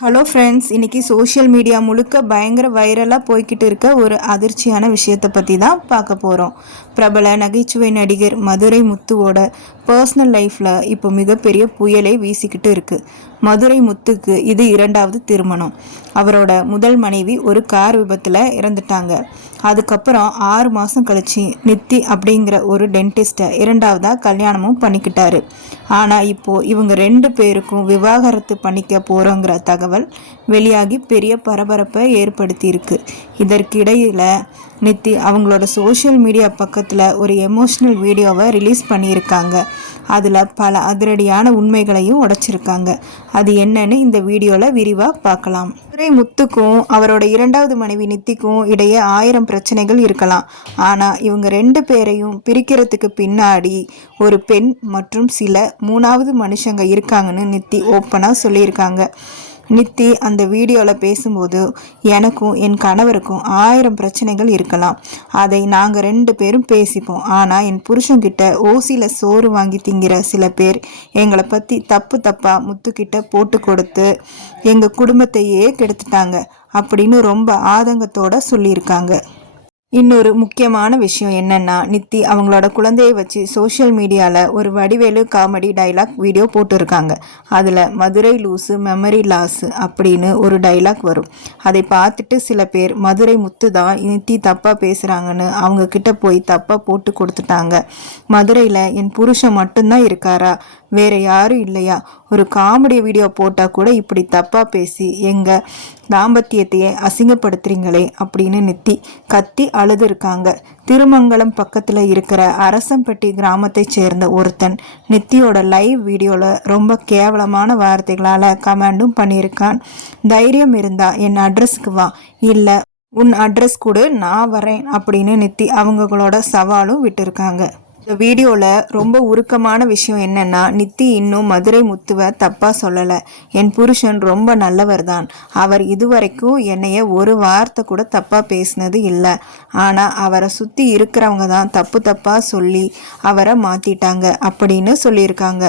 Hello friends, இன்றைக்கி social media முழுக்க பயங்கர வைரலாக போய்கிட்டு இருக்க ஒரு அதிர்ச்சியான விஷயத்தை பற்றி தான் பார்க்க போகிறோம். பிரபல நகைச்சுவை நடிகர் மதுரை முத்துவோட பர்சனல் லைஃப்பில் இப்போ மிகப்பெரிய புயலை வீசிக்கிட்டு இருக்குது. மதுரை முத்துக்கு இது 2வது திருமணம். அவரோட முதல் மனைவி ஒரு கார் விபத்தில் இறந்துட்டாங்க. அதுக்கப்புறம் 6 மாதம் கழிச்சு நித்தி அப்படிங்கிற ஒரு டென்டிஸ்ட்டை 2வதாக கல்யாணமும் பண்ணிக்கிட்டாரு. ஆனால் இப்போது இவங்க 2 பேருக்கும் விவாகரத்து பண்ணிக்க போகிறோங்கிற தகவல் வெளியாகி பெரிய பரபரப்பை ஏற்படுத்தியிருக்கு. இதற்கிடையில் நித்தி அவங்களோட சோஷியல் மீடியா பக்கத்தில் ஒரு எமோஷ்னல் வீடியோவை ரிலீஸ் பண்ணியிருக்காங்க. அதில் பல அதிரடியான உண்மைகளையும் உடைச்சிருக்காங்க. அது என்னன்னு இந்த வீடியோவில் விரிவாக பார்க்கலாம். மதுரை முத்துக்கும் அவரோட 2வது மனைவி நித்திக்கும் இடையே 1000 பிரச்சனைகள் இருக்கலாம். ஆனால் இவங்க 2 பேரையும் பிரிக்கிறதுக்கு பின்னாடி ஒரு பெண் மற்றும் சில 3வது மனுஷங்க இருக்காங்கன்னு நித்தி ஓப்பனாக சொல்லியிருக்காங்க. நித்தி அந்த வீடியோவில் பேசும்போது, எனக்கும் என் கணவருக்கும் 1000 பிரச்சனைகள் இருக்கலாம். அதை நாங்கள் 2 பேரும் பேசிப்போம். ஆனால் என் புருஷன்கிட்ட ஓசியில் சோறு வாங்கி திங்கிற சில பேர் எங்களை பற்றி தப்பாக முத்துக்கிட்ட போட்டு கொடுத்து எங்கள் குடும்பத்தையே கெடுத்துட்டாங்க அப்படின்னு ரொம்ப ஆதங்கத்தோடு சொல்லியிருக்காங்க. இன்னொரு முக்கியமான விஷயம் என்னென்னா, நித்தி அவங்களோட குழந்தையை வச்சு சோஷியல் மீடியாவில் ஒரு வடிவேலு காமெடி டைலாக் வீடியோ போட்டிருக்காங்க. அதில் மதுரை லூஸு மெமரி லாஸு அப்படின்னு ஒரு டைலாக் வரும். அதை பார்த்துட்டு சில பேர் மதுரை முத்து தான் நித்தி தப்பாக பேசுகிறாங்கன்னு அவங்கக்கிட்ட போய் தப்பாக போட்டு கொடுத்துட்டாங்க. மதுரையில் என் புருஷன் மட்டும்தான் இருக்காரா, வேறு யாரும் இல்லையா, ஒரு காமெடி வீடியோ போட்டால் கூட இப்படி தப்பாக பேசி எங்கள் தாம்பத்தியத்தையே அசிங்கப்படுத்துறீங்களே அப்படின்னு நித்தி கத்தி அழுது இருக்காங்க. திருமங்கலம் பக்கத்தில் இருக்கிற அரசம்பட்டி கிராமத்தை சேர்ந்த ஒருத்தன் நித்தியோட லைவ் வீடியோவில் ரொம்ப கேவலமான வார்த்தைகளால் கமெண்டும் பண்ணியிருக்கான். தைரியம் இருந்தா என் அட்ரஸ்க்கு வா, இல்லை உன் அட்ரஸ் கூட நான் வரேன் அப்படின்னு நித்தி அவங்களோட சவாலும் விட்டுருக்காங்க. இந்த வீடியோவில் ரொம்ப உருக்கமான விஷயம் என்னென்னா, நித்தி இன்னும் மதுரை முத்துவை தப்பாக சொல்லலை. என் புருஷன் ரொம்ப நல்லவர் தான். அவர் இதுவரைக்கும் என்னைய ஒரு வார்த்தை கூட தப்பாக பேசினது இல்லை. ஆனால் அவரை சுற்றி இருக்கிறவங்க தான் தப்பாக சொல்லி அவரை மாற்றிட்டாங்க அப்படின்னு சொல்லியிருக்காங்க.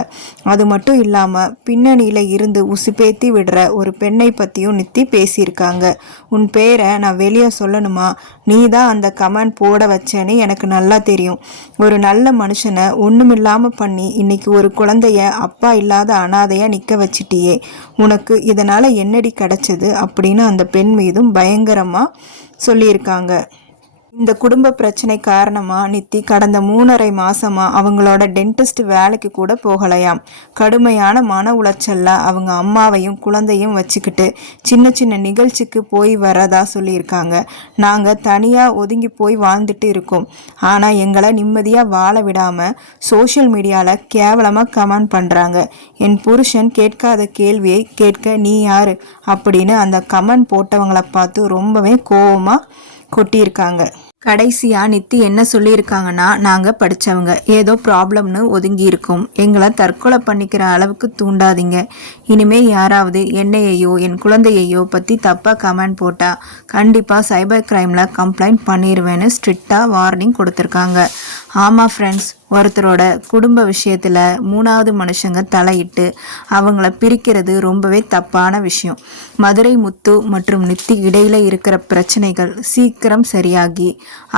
அது மட்டும் இல்லாமல் பின்னணியில் இருந்து உசுப்பேத்தி விடுற ஒரு பெண்ணை பற்றியும் நித்தி பேசியிருக்காங்க. உன் பேரை நான் வெளியே சொல்லணுமா, நீ தான் அந்த கமெண்ட் போட வச்சேன்னு எனக்கு நல்லா தெரியும். ஒரு நல்ல மனுஷனை ஒண்ணுமில்லாம பண்ணி இன்னைக்கு ஒரு குழந்தைய அப்பா இல்லாத அனாதையா நிக்க வச்சிட்டியே, உனக்கு இதனால என்னடி கிடைச்சது அப்படின்னு அந்த பெண் மீதும் பயங்கரமா சொல்லியிருக்காங்க. இந்த குடும்ப பிரச்சனை காரணமாக நித்தி கடந்த 3.5 மாதமாக அவங்களோட டென்டிஸ்ட் வேலைக்கு கூட போகலையாம். கடுமையான மன உளைச்சல்ல அவங்க அம்மாவையும் குழந்தையும் வச்சுக்கிட்டு சின்ன நிகழ்ச்சிக்கு போய் வரதா சொல்லியிருக்காங்க. நாங்கள் தனியாக ஒதுங்கி போய் வாழ்ந்துட்டு இருக்கோம். ஆனால் எங்களை நிம்மதியாக வாழ விடாமல் சோஷியல் மீடியாவில் கேவலமாக கமெண்ட் பண்ணுறாங்க. என் புருஷன் கேட்காத கேள்வியை கேட்க நீ யார் அப்படின்னு அந்த கமெண்ட் போட்டவங்களை பார்த்து ரொம்பவே கோவமாக கொட்டியிருக்காங்க. கடைசியாக நித்தி என்ன சொல்லியிருக்காங்கன்னா, நாங்கள் படித்தவங்க, ஏதோ ப்ராப்ளம்னு ஒதுங்கி இருக்கோம், எங்களை தற்கொலை பண்ணிக்கிற அளவுக்கு தூண்டாதீங்க. இனிமேல் யாராவது என்னையையோ என் குழந்தையையோ பற்றி தப்பாக கமெண்ட் போட்டால் கண்டிப்பாக சைபர் கிரைமில் கம்ப்ளைண்ட் பண்ணிடுவேன்னு ஸ்ட்ரிக்டாக வார்னிங் கொடுத்துருக்காங்க. ஆமாம் ஃப்ரெண்ட்ஸ், ஒருத்தரோட குடும்ப விஷயத்தில் 3வது மனுஷங்க தலையிட்டு அவங்கள பிரிக்கிறது ரொம்பவே தப்பான விஷயம். மதுரை முத்து மற்றும் நித்தி இடையில் இருக்கிற பிரச்சனைகள் சீக்கிரம் சரியாகி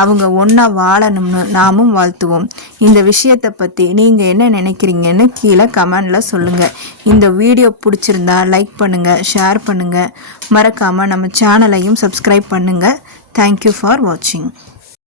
அவங்க ஒன்றா வாழணும்னு நாமும் வாழ்த்துவோம். இந்த விஷயத்தை பற்றி நீங்கள் என்ன நினைக்கிறீங்கன்னு கீழே கமெண்டில் சொல்லுங்கள். இந்த வீடியோ பிடிச்சிருந்தா லைக் பண்ணுங்கள், ஷேர் பண்ணுங்கள், மறக்காமல் நம்ம சேனலையும் சப்ஸ்கிரைப் பண்ணுங்கள். தேங்க்யூ ஃபார் வாட்சிங்.